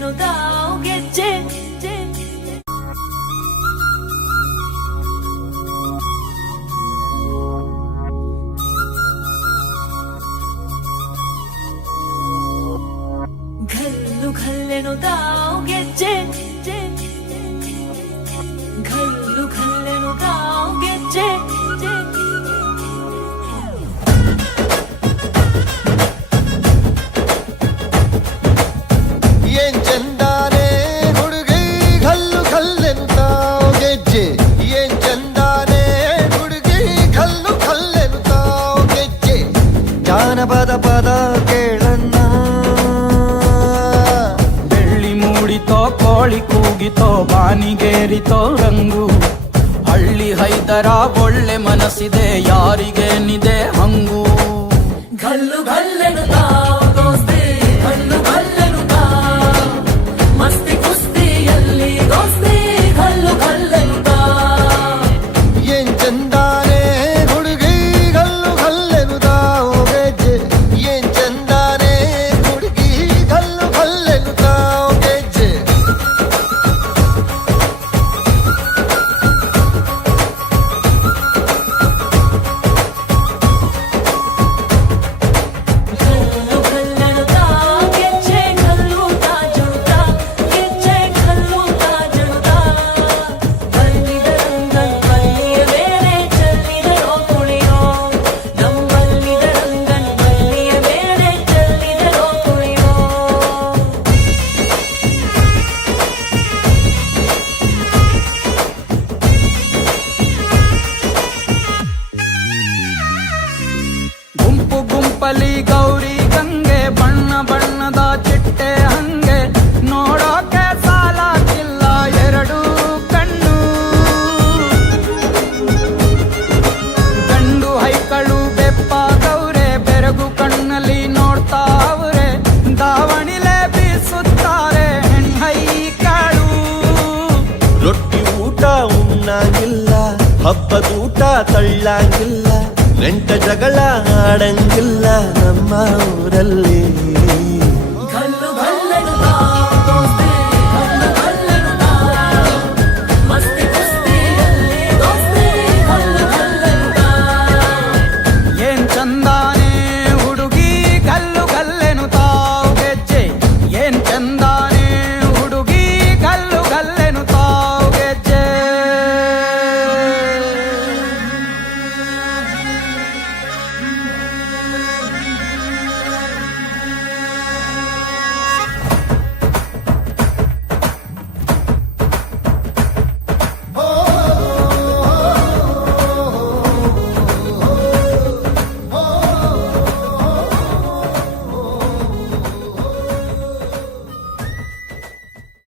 ಕಲ್ಲೆನು ತಾವು ಗೆಜ್ಜೆ ಘಲ್ಲು ಘಲ್ಲೆನು ತಾವು ಗೆಜ್ಜೆ ಘಲ್ಲು ಘಲ್ಲೆನು ತಾವು ಗೆಜ್ಜೆ ಏನ್ ಚಂದಾನೆ ಹುಡುಗಿ ಘಲ್ಲು ಘಲ್ಲೆನು ತಾವು ಗೆಜ್ಜೆ ಏನ್ ಚಂದಾನೆ ಹುಡುಗಿ ಘಲ್ಲು ಘಲ್ಲೆನು ತಾವು ಗೆಜ್ಜೆ ಜಾನಪದ ಪದ ಕೇಳಣ್ಣ ಕೋಳಿ ಕೂಗಿತೋ ಬಾನಿಗೇರಿತೋ ರಂಗು ಹಳ್ಳಿ ಹೈದರ ಒಳ್ಳೆ ಮನಸ್ಸಿದೆ ಯಾರಿಗೇನಿದೆ ಹಂಗು ಘಲ್ಲು ಘಲ್ಲೆನು ತಾವು ದೋಸ್ತಿ ಘಲ್ಲು ಘಲ್ಲೆನು ತಾವು ಮಸ್ತಿ ಕುಸ್ತಿಯಲ್ಲಿ ದೋಸ್ತಿ ಘಲ್ಲು ಘಲ್ಲೆನು ತಾವು ಏನ್ ಚಂದಾನೆ ಹುಡುಗಿ ಘಲ್ಲು ಘಲ್ಲೆನು ತಾವು ಗೆಜ್ಜೆ ಏನ್ ಚಂದಾನೆ ಹುಡುಗಿ ಘಲ್ಲು ಘಲ್ಲೆನು ತಾವು ಗೆಜ್ಜೆ ಘಲ್ಲು ಘಲ್ಲೆನು ತಾವು ಗೆಜ್ಜೆ ಘಲ್ಲು ತಾ ಜುಣುತ ಗೆಜ್ಜೆ ಘಲ್ಲು ತಾ ಜುಣುತ ಬಲ್ಲಿದರಂಗನ್ ಬಲ್ಲಿಯ ಮೇಲೆ ಚೆಲ್ಲಿದರೋ ಕುಣಿಯೋ ನಮ್ಮಲ್ಲಿದರಂಗನ್ ಬಲ್ಲಿಯ ಮೇಲೆ ಚೆಲ್ಲಿದರೋ ಕುಣಿಯೋ ಗುಂಪು ಗುಂಪಲಿ ಗೌರಿ ಗಂಗೆ ಬಣ್ಣ ಬಣ್ಣದ ಚಿಟ್ಟೆ ಹಂಗೆ ನೋಡೋಕೆ ಸಾಲಾಗಿಲ್ಲ ಎರಡು ಕಣ್ಣು ಗಂಡು ಹೈಕಳು ಬೆಪ್ಪಾಗವ್ರೆ ಬೆರಗು ಕಣ್ಣಲ್ಲಿ ನೋಡ್ತಾ ಅವ್ರೆ ದಾವಣಿಲೆ ಬೀಸುತ್ತಾರೆ ಹೆಣ್ಣೈಕಳು ರೊಟ್ಟಿ ಊಟ ಉಣ್ಣಂಗಿಲ್ಲ ಹಬ್ಬದೂಟ ತಳ್ಳಂಗಿಲ್ಲ ನೆಂಟ ಜಗಳ ಆಡಂಗಿಲ್ಲ ನಮ್ಮ ಊರಲ್ಲಿ